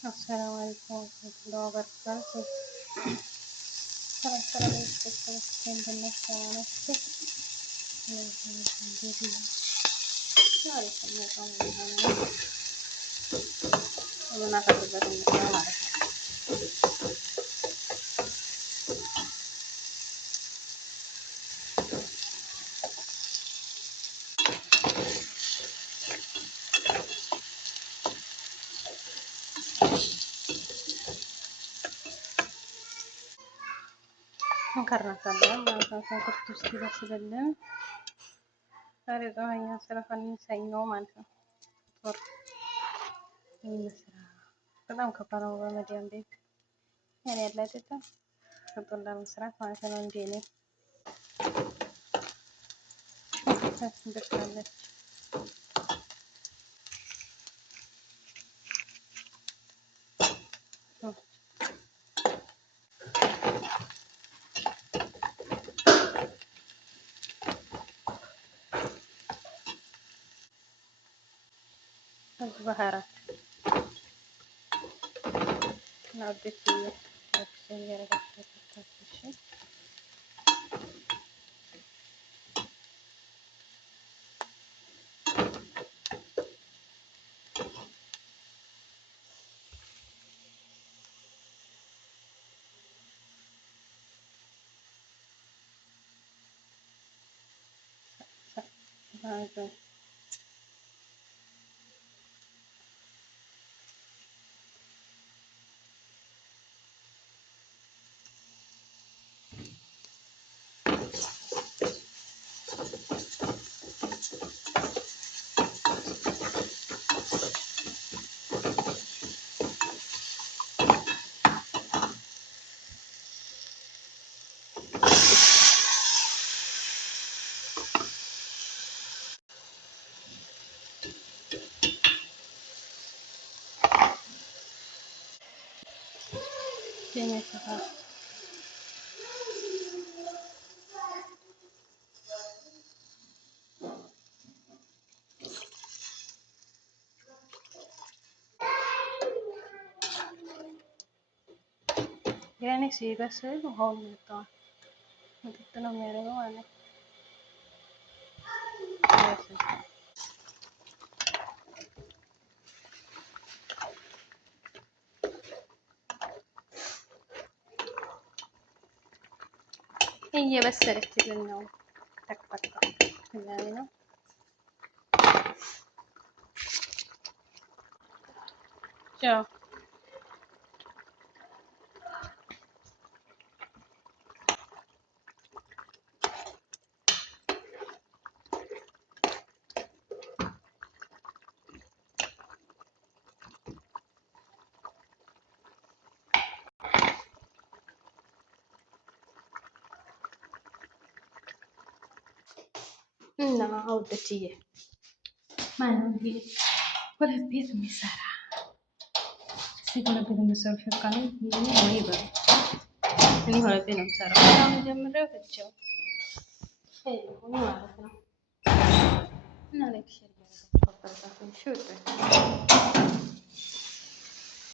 السلام عليكم ورحمة الله وبركاته. السلام عليكم كيف بالنسبة لنفسك؟ الحمد لله. ومن أخذ السلام عليكم. مكرنا سلام عليكم كنت استيلا سلام أريد سلفا سينو مالك طر المسرح በጣም ከባድ ነው በመዲያም ቤት ያኔ ያላደታ ከጦላ መስራት ማለት ነው እንዴ ነው እንደታለች ባህራት ናብት ለክሰኝ ያረጋግጣችሁ እሺ ጀነታ ያኔ ሲበስል ውሃው ይወጣል ምጥጥ ነው የሚያደርገው ማለት እየበሰለችልን ነው ተቀጣጣ ላይ ነው ቻው እና አውጥቼ ማነው እንግዲህ ሁለት ቤት የሚሰራ ሁለት ቤት የሚሰሩ ሸቃሌ ወይ ይበሉ እኔ ሁለት ቤት ነው የምሰራው በጣም ጀምሬው ፈቸው ሆኖ ማለት ነው እና ላይክ ሼር ያደርጋችሁ አበረታቱኝ።